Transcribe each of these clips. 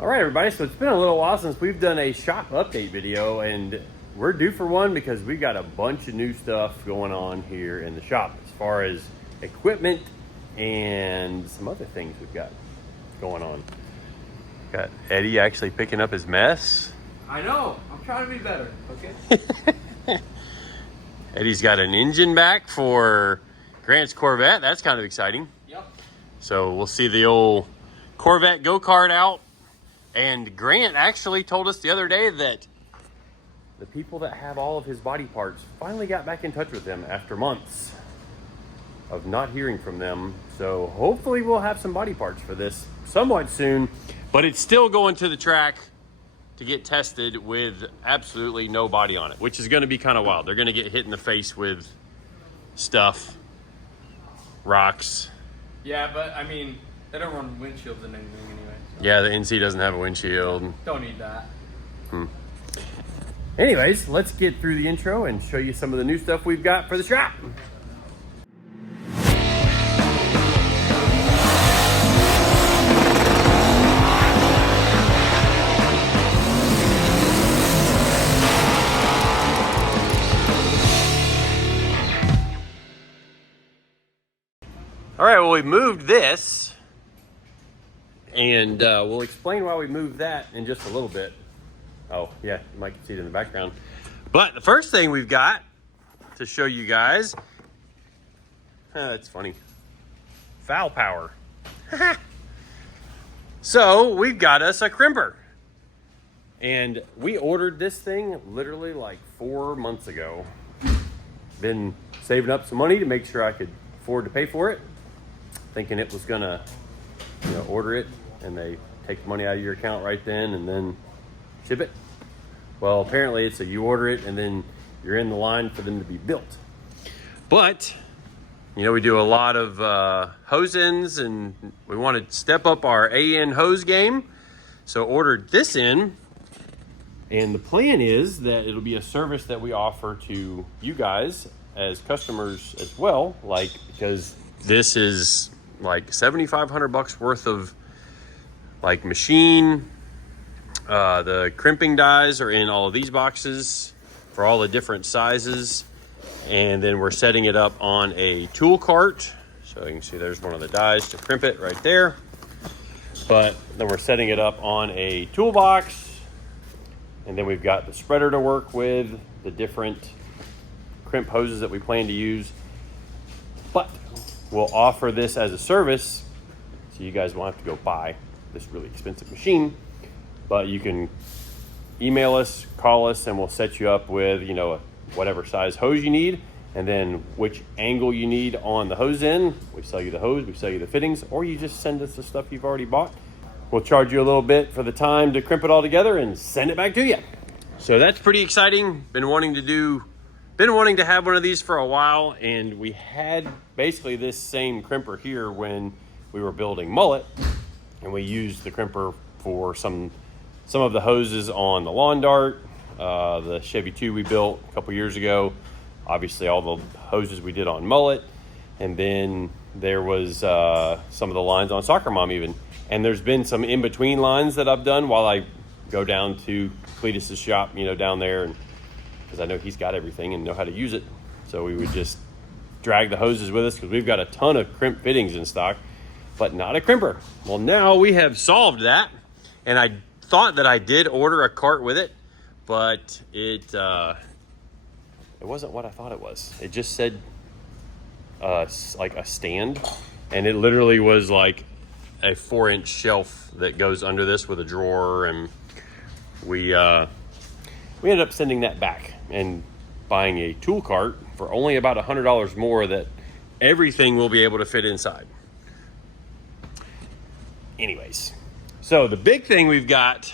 All right, everybody, so it's been a little while since we've done a shop update video, and we're due for one because we've got a bunch of new stuff going on here in the shop as far as equipment and some other things we've got going on. Got Eddie actually picking up his mess. I know, I'm trying to be better, okay? Eddie's got an engine back for Grant's Corvette. That's kind of exciting. Yep. So we'll see the old Corvette go-kart out. And Grant actually told us the other day that the people that have all of his body parts finally got back in touch with him after months of not hearing from them. So hopefully we'll have some body parts for this somewhat soon, but it's still going to the track to get tested with absolutely no body on it, which is going to be kind of wild. They're going to get hit in the face with stuff, rocks. Yeah, but I mean, they don't run windshields and anything anyway. So. Yeah, the NC doesn't have a windshield. Don't need that. Anyways, let's get through the intro and show you some of the new stuff we've got for the shop. All right, well, we moved this, and we'll explain why we moved that in just a little bit. Oh, yeah, you might see it in the background. But the first thing we've got to show you guys, that's funny, foul power. So we've got us a crimper. And we ordered this thing literally like 4 months ago. Been saving up some money to make sure I could afford to pay for it. Thinking it was gonna, order it and they take the money out of your account right then and then ship it. Well, apparently it's you order it and then you're in the line for them to be built. But, we do a lot of hose-ins and we want to step up our AN hose game. So ordered this in, and the plan is that it'll be a service that we offer to you guys as customers as well, because this is like $7,500 worth of machine. The crimping dies are in all of these boxes for all the different sizes, and then we're setting it up on a tool cart. So you can see there's one of the dies to crimp it right there. But then we're setting it up on a toolbox, and then we've got the spreader to work with, the different crimp hoses that we plan to use. But we'll offer this as a service, so you guys won't have to go buy this really expensive machine, but you can email us, call us, and we'll set you up with, whatever size hose you need, and then which angle you need on the hose end. We sell you the hose, we sell you the fittings, or you just send us the stuff you've already bought. We'll charge you a little bit for the time to crimp it all together and send it back to you. So that's pretty exciting. Been wanting to have one of these for a while, and we had basically this same crimper here when we were building Mullet, and we used the crimper for some of the hoses on the lawn dart, the Chevy 2 we built a couple years ago, obviously all the hoses we did on Mullet, and then there was some of the lines on Soccer Mom even, and there's been some in-between lines that I've done while I go down to Cletus's shop, down there, and because I know he's got everything and know how to use it. So we would just drag the hoses with us because we've got a ton of crimp fittings in stock, but not a crimper. Well, now we have solved that, and I thought that I did order a cart with it, but it wasn't what I thought it was. It just said like a stand, and it literally was like a 4-inch shelf that goes under this with a drawer, and we ended up sending that back and buying a tool cart for only about $100 more that everything will be able to fit inside. Anyways, so the big thing we've got,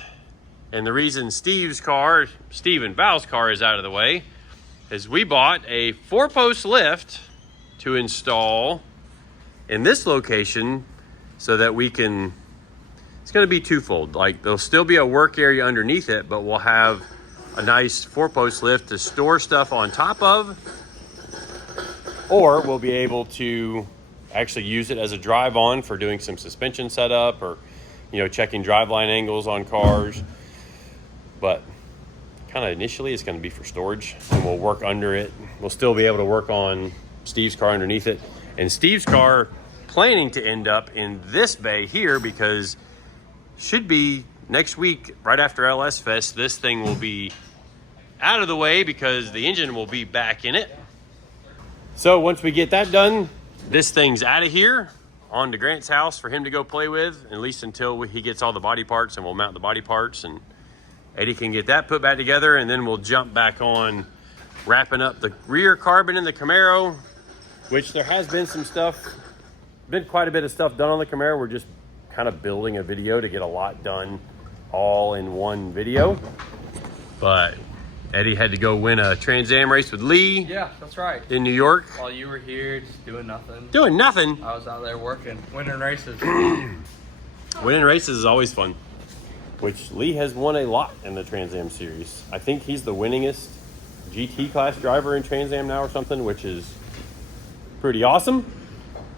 and the reason Steve and Val's car is out of the way, is we bought a 4-post lift to install in this location so that we can, it's going to be twofold. There'll still be a work area underneath it, but we'll have a nice 4-post lift to store stuff on top of, or we'll be able to actually use it as a drive-on for doing some suspension setup or you know, checking driveline angles on cars. But kind of initially it's going to be for storage, and we'll work under it. We'll still be able to work on Steve's car underneath it. And Steve's car planning to end up in this bay here, because should be next week right after LS Fest, this thing will be out of the way because the engine will be back in it. So once we get that done, this thing's out of here on to Grant's house for him to go play with, at least until he gets all the body parts, and we'll mount the body parts and Eddie can get that put back together, and then we'll jump back on wrapping up the rear carbon in the Camaro, which there has been some stuff, been quite a bit of stuff done on the Camaro. We're just kind of building a video to get a lot done all in one video. But Eddie had to go win a Trans Am race with Lee. Yeah, that's right. In New York. While you were here, just doing nothing. Doing nothing? I was out there working, winning races. Winning races is always fun. Which Lee has won a lot in the Trans Am series. I think he's the winningest GT class driver in Trans Am now or something, which is pretty awesome.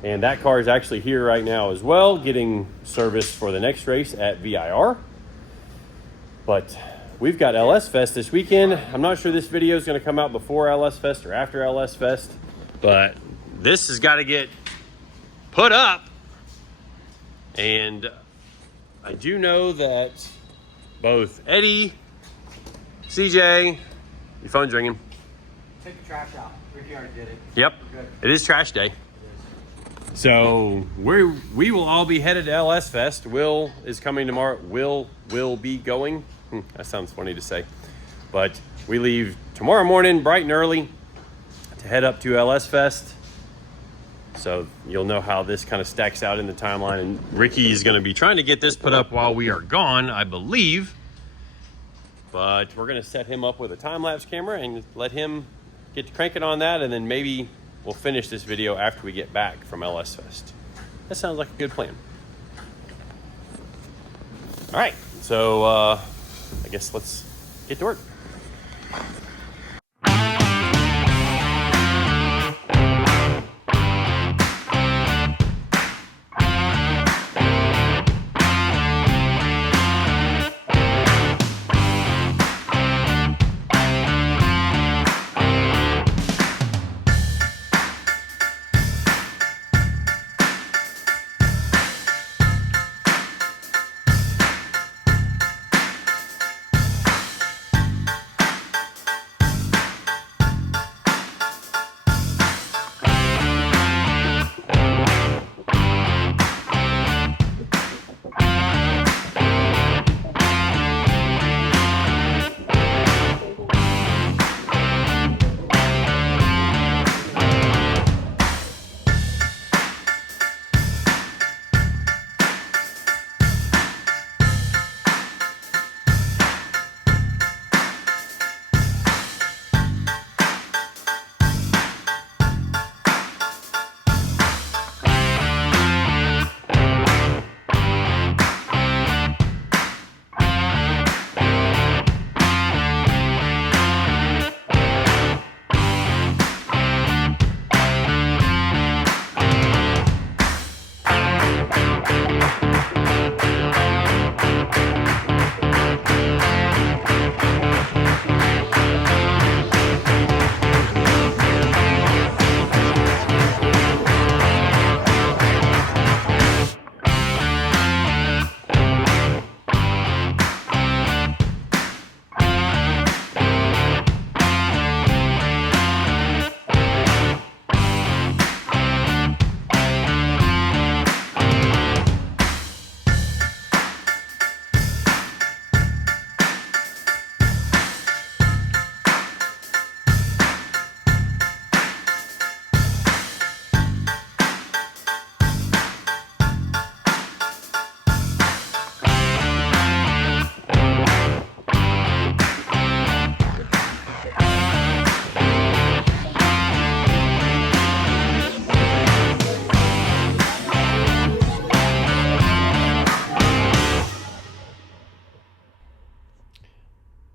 And that car is actually here right now as well, getting service for the next race at VIR. But we've got LS Fest this weekend. I'm not sure this video is going to come out before LS Fest or after LS Fest, but this has got to get put up. And I do know that both Eddie, CJ, your phone's ringing. Take the trash out. Ricky already did it. Yep, it is trash day. So we will all be headed to LS Fest. Will is coming tomorrow. Will be going. That sounds funny to say. But we leave tomorrow morning bright and early to head up to LS Fest. So you'll know how this kind of stacks out in the timeline. And Ricky is going to be trying to get this put up while we are gone, I believe. But we're going to set him up with a time-lapse camera and let him get to cranking on that. And then maybe we'll finish this video after we get back from LS Fest. That sounds like a good plan. All right, so I guess let's get to work.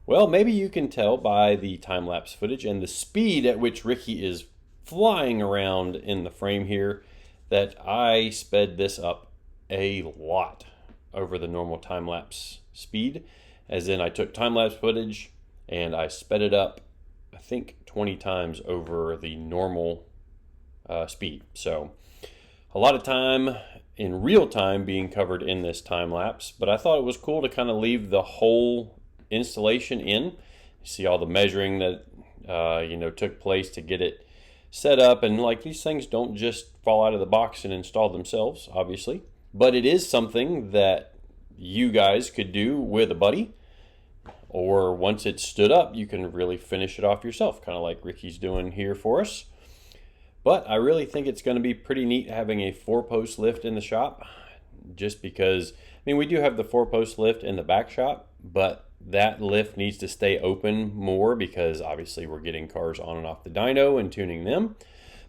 Well, maybe you can tell by the time-lapse footage and the speed at which Ricky is flying around in the frame here that I sped this up a lot. over the normal time-lapse speed, as in I took time-lapse footage and I sped it up, I think 20 times over the normal speed. So a lot of time in real time being covered in this time lapse, but I thought it was cool to kind of leave the whole installation in. You see all the measuring that took place to get it set up, and like these things don't just fall out of the box and install themselves, obviously, but it is something that you guys could do with a buddy, or once it's stood up, you can really finish it off yourself, kind of like Ricky's doing here for us. But I really think it's going to be pretty neat having a 4-post lift in the shop, just because, I mean, we do have the 4-post lift in the back shop, but that lift needs to stay open more because obviously we're getting cars on and off the dyno and tuning them.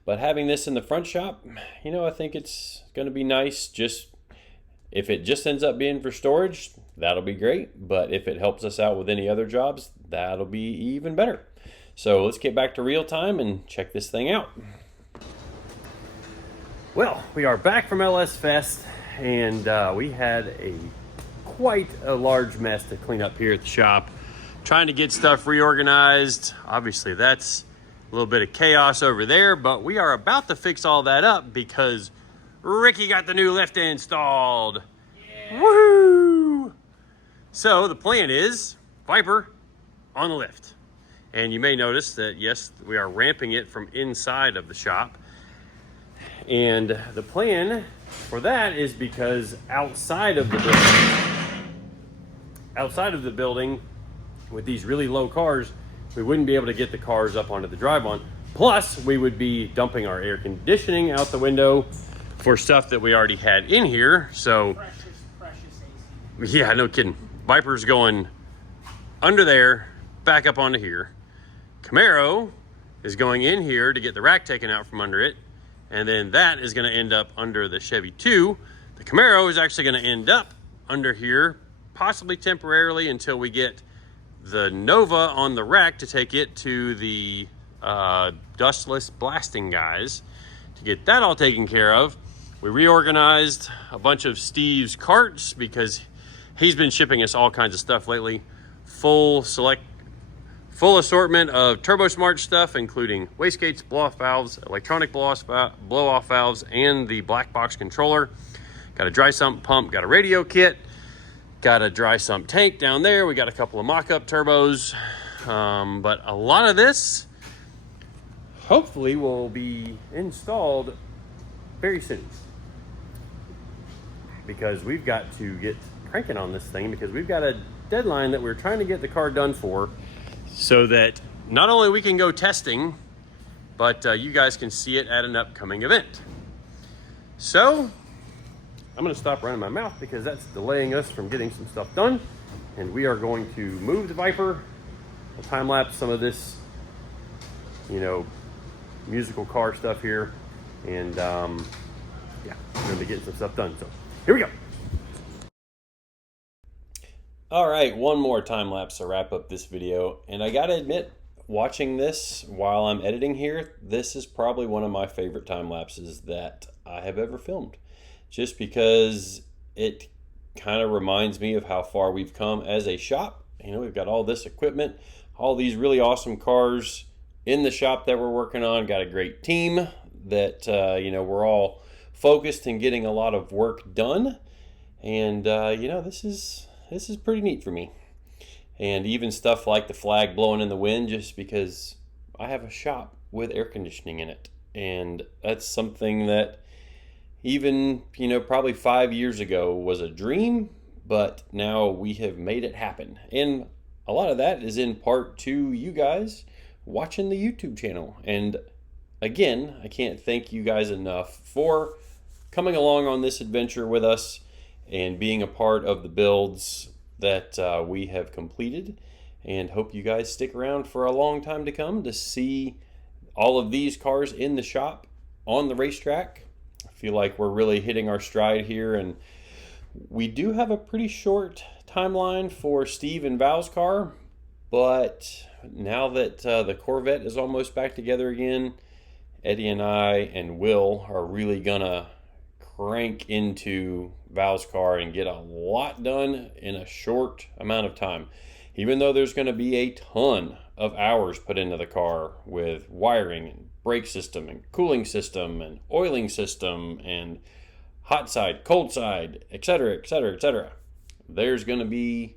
But having this in the front shop, I think it's going to be nice. Just if it just ends up being for storage, that'll be great. But if it helps us out with any other jobs, that'll be even better. So let's get back to real time and check this thing out. Well, we are back from LS Fest, and we had quite a large mess to clean up here at the shop. Trying to get stuff reorganized. Obviously, that's a little bit of chaos over there, but we are about to fix all that up because Ricky got the new lift installed. Yeah. Woohoo! So the plan is Viper on the lift. And you may notice that, yes, we are ramping it from inside of the shop. And the plan for that is because outside of the building, with these really low cars, we wouldn't be able to get the cars up onto the drive-on. Plus, we would be dumping our air conditioning out the window for stuff that we already had in here. So, precious AC. Yeah, no kidding. Viper's going under there, back up onto here. Camaro is going in here to get the rack taken out from under it. And then that is going to end up under the Chevy 2. The Camaro is actually going to end up under here, possibly temporarily until we get the Nova on the rack to take it to the dustless blasting guys. To get that all taken care of, we reorganized a bunch of Steve's carts because he's been shipping us all kinds of stuff lately. Full assortment of Turbo Smart stuff, including wastegates, blow-off valves, electronic blow-off valves, and the black box controller. Got a dry sump pump, got a radio kit, got a dry sump tank down there. We got a couple of mock-up turbos, but a lot of this hopefully will be installed very soon, because we've got to get cranking on this thing, because we've got a deadline that we're trying to get the car done for, so that not only we can go testing, but you guys can see it at an upcoming event. So I'm going to stop running my mouth because that's delaying us from getting some stuff done. And we are going to move the Viper. We'll time lapse some of this, musical car stuff here. And yeah, we're going to be getting some stuff done. So here we go. All right, one more time lapse to wrap up this video. And I gotta admit, watching this while I'm editing here, this is probably one of my favorite time lapses that I have ever filmed. Just because it kind of reminds me of how far we've come as a shop. We've got all this equipment, all these really awesome cars in the shop that we're working on. Got a great team that, we're all focused and getting a lot of work done. And, this is pretty neat for me. And even stuff like the flag blowing in the wind, just because I have a shop with air conditioning in it. And that's something that even, probably 5 years ago was a dream, but now we have made it happen. And a lot of that is in part to you guys watching the YouTube channel. And again, I can't thank you guys enough for coming along on this adventure with us and being a part of the builds that we have completed, and hope you guys stick around for a long time to come to see all of these cars in the shop on the racetrack. I feel like we're really hitting our stride here, and we do have a pretty short timeline for Steve and Val's car, but now that the Corvette is almost back together again, Eddie and I and Will are really gonna crank into Val's car and get a lot done in a short amount of time. Even though there's going to be a ton of hours put into the car with wiring and brake system and cooling system and oiling system and hot side, cold side, etc., etc., etc. There's going to be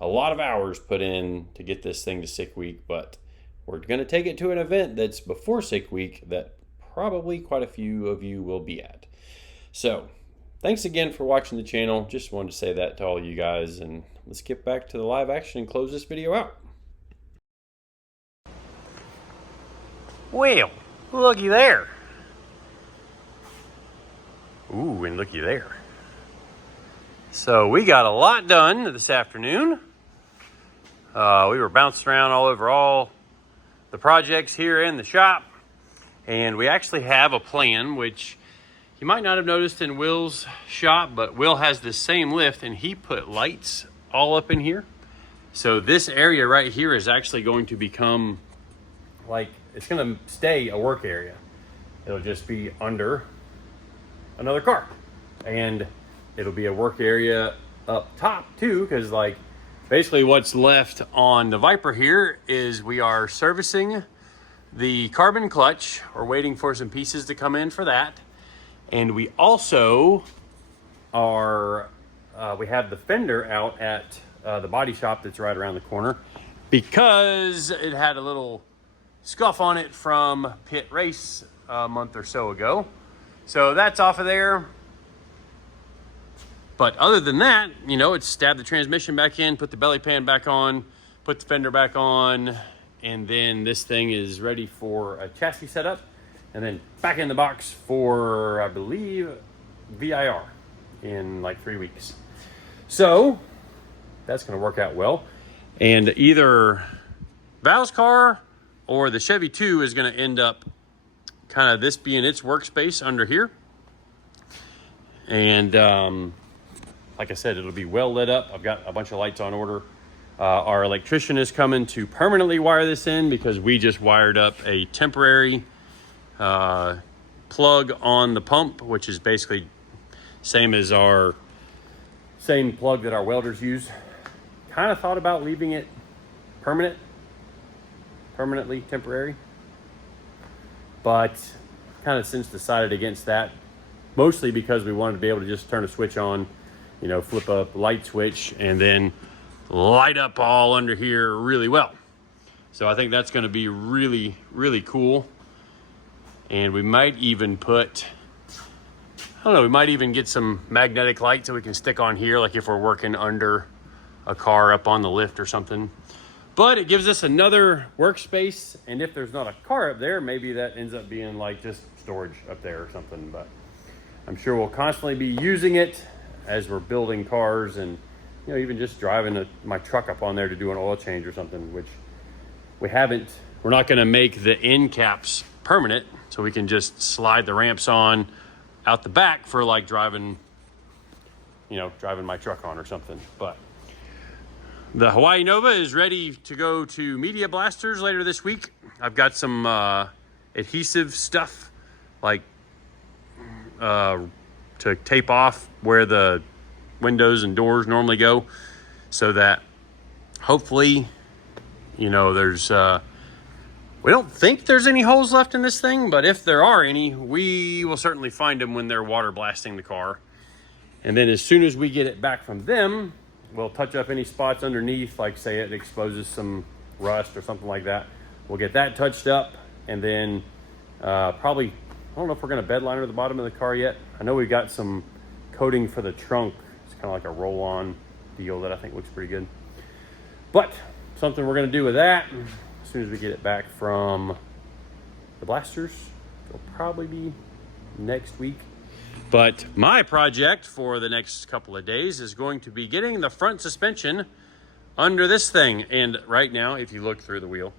a lot of hours put in to get this thing to Sick Week, but we're going to take it to an event that's before Sick Week that probably quite a few of you will be at. So, thanks again for watching the channel. Just wanted to say that to all you guys, and let's get back to the live action and close this video out. Well, looky there. Ooh, and looky there. So we got a lot done this afternoon. We were bouncing around all over all the projects here in the shop, and we actually have a plan, which you might not have noticed in Will's shop, but Will has the same lift and he put lights all up in here. So this area right here is actually going to become like, it's going to stay a work area. It'll just be under another car, and it'll be a work area up top too, because like basically what's left on the Viper here is we are servicing the carbon clutch. We're waiting for some pieces to come in for that. And we also are, we have the fender out at the body shop that's right around the corner because it had a little scuff on it from pit race a month or so ago. So that's off of there. But other than that, you know, it's stabbed the transmission back in, put the belly pan back on, put the fender back on, and then this thing is ready for a chassis setup, and then back in the box for, I believe, VIR in like 3 weeks. So that's going to work out well. And either Val's car or the Chevy 2 is going to end up kind of this being its workspace under here. And like I said, it'll be well lit up. I've got a bunch of lights on order. Our electrician is coming to permanently wire this in because we just wired up a temporary plug on the pump, which is basically same as our same plug that our welders use. Kind of thought about leaving it permanently temporary, but kind of since decided against that, mostly because we wanted to be able to just turn a switch on, you know, flip a light switch and then light up all under here really well. So I think that's going to be really, really cool. And we might even put, I don't know, we might even get some magnetic lights that we can stick on here, like if we're working under a car up on the lift or something. But it gives us another workspace, and if there's not a car up there, maybe that ends up being like just storage up there or something. But I'm sure we'll constantly be using it as we're building cars, and you know, even just driving my truck up on there to do an oil change or something, which we haven't. We're not going to make the end caps permanent, so we can just slide the ramps on out the back for like driving, you know, driving my truck on or something. But the Hawaii Nova is ready to go to Media Blasters later this week. I've got some adhesive stuff, like to tape off where the windows and doors normally go, so that hopefully, you know, there's we don't think there's any holes left in this thing, but if there are any, we will certainly find them when they're water blasting the car. And then as soon as we get it back from them, we'll touch up any spots underneath, like say it exposes some rust or something like that. We'll get that touched up, and then probably, I don't know if we're going to bed liner the bottom of the car yet. I know we got some coating for the trunk. It's kind of like a roll-on deal that I think looks pretty good. But something we're going to do with that as soon as we get it back from the blasters. It'll probably be next week. But my project for the next couple of days is going to be getting the front suspension under this thing. And right now, if you look through the wheel,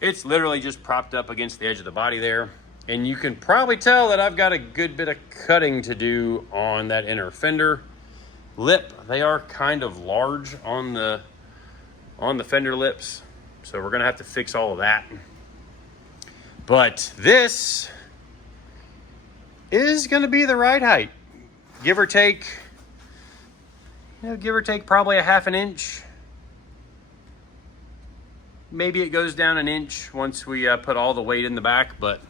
it's literally just propped up against the edge of the body there. And you can probably tell that I've got a good bit of cutting to do on that inner fender lip. They are kind of large on the fender lips, so we're gonna have to fix all of that. But this is gonna be the ride height, give or take give or take probably a half an inch. Maybe it goes down an inch once we put all the weight in the back, but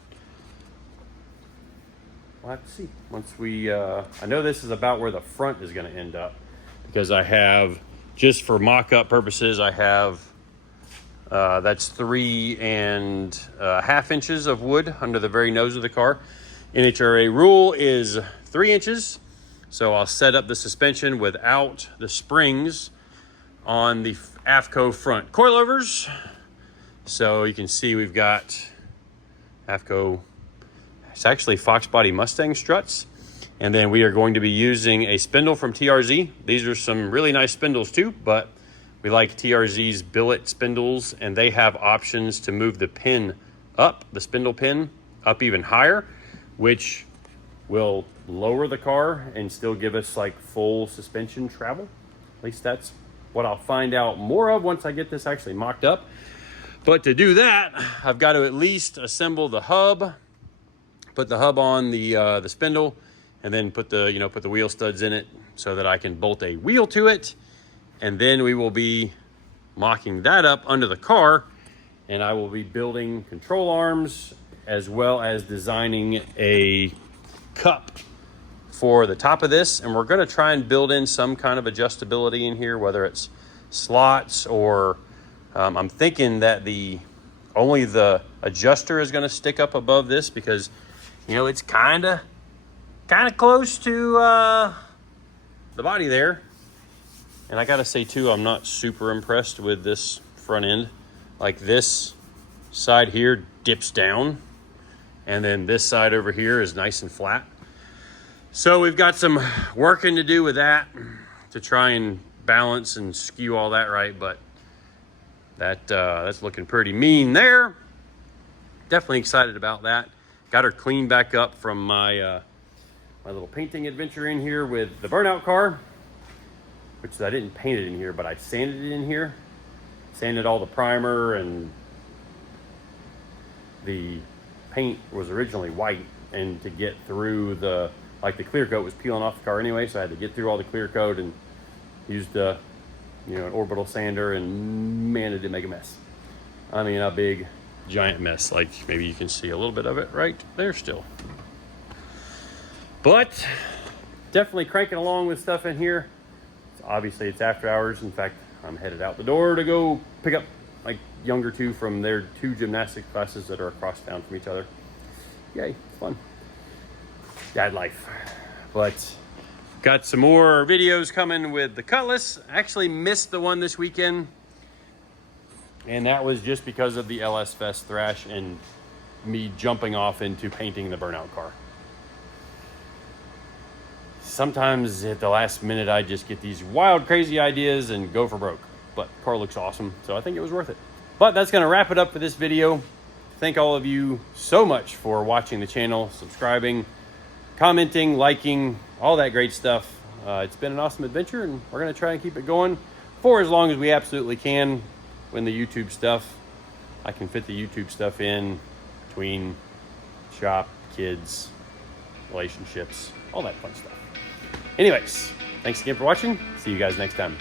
we'll have to see. Once we, I know this is about where the front is going to end up, because I have, just for mock-up purposes, I have, that's 3.5 inches of wood under the very nose of the car. NHRA rule is 3 inches. So I'll set up the suspension without the springs on the AFCO front coilovers. So you can see we've got AFCO, it's actually Fox Body Mustang struts. And then we are going to be using a spindle from TRZ. These are some really nice spindles too, but we like TRZ's billet spindles, and they have options to move the pin up, the spindle pin up even higher, which will lower the car and still give us like full suspension travel. At least that's what I'll find out more of once I get this actually mocked up. But to do that, I've got to at least assemble the hub, put the hub on the spindle, and then put the wheel studs in it so that I can bolt a wheel to it. And then we will be mocking that up under the car, and I will be building control arms as well as designing a cup for the top of this. And we're going to try and build in some kind of adjustability in here, whether it's slots or I'm thinking that only the adjuster is going to stick up above this, because it's kind of close to the body there. And I gotta say too, I'm not super impressed with this front end. Like, this side here dips down, and then this side over here is nice and flat. So we've got some working to do with that to try and balance and skew all that right, but that's looking pretty mean there. Definitely excited about that. Got her cleaned back up from my my little painting adventure in here with the burnout car, which I didn't paint it in here, but I sanded it in here. Sanded all the primer, and the paint was originally white, and to get through the clear coat was peeling off the car anyway, so I had to get through all the clear coat and used an orbital sander, and man, it did make a mess. I mean, a big giant mess. Like, maybe you can see a little bit of it right there still. But definitely cranking along with stuff in here. Obviously it's after hours. In fact, I'm headed out the door to go pick up my younger two from their 2 gymnastics classes that are across town from each other. Yay, fun. Dad life. But got some more videos coming with the Cutlass. Actually missed the one this weekend, and that was just because of the LS Fest thrash and me jumping off into painting the burnout car. Sometimes at the last minute, I just get these wild, crazy ideas and go for broke. But the car looks awesome, so I think it was worth it. But that's going to wrap it up for this video. Thank all of you so much for watching the channel, subscribing, commenting, liking, all that great stuff. It's been an awesome adventure, and we're going to try and keep it going for as long as we absolutely can. When the YouTube stuff, I can fit the YouTube stuff in between shop, kids, relationships, all that fun stuff. Anyways, thanks again for watching. See you guys next time.